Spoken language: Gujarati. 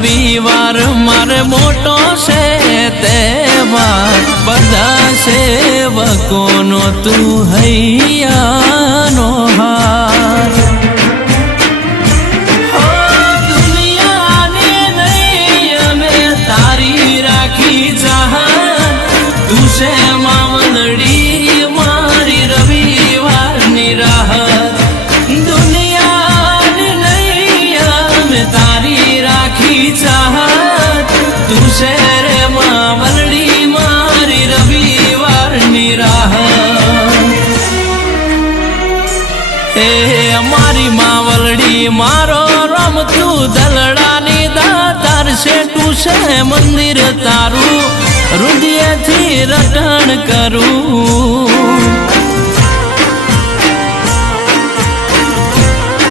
રવિવાર મારે મોટો છે તહેવાર બધા સેવકોનો તું હૈયાનો હાર દુનિયાને નહીં અમે તારી રાખી ચાહત તું છે માવલડી મારી રવિવારની રાહત દુનિયાને નહીં અમે તારી રાખી ચાહત તું છે રે માવલડી મારી રવિવારની રાહત હે મારી માવલડી મારો રમતું દલડાની દાતાર છે તું છે મંદિર તારું હૃદયથી રટણ કરું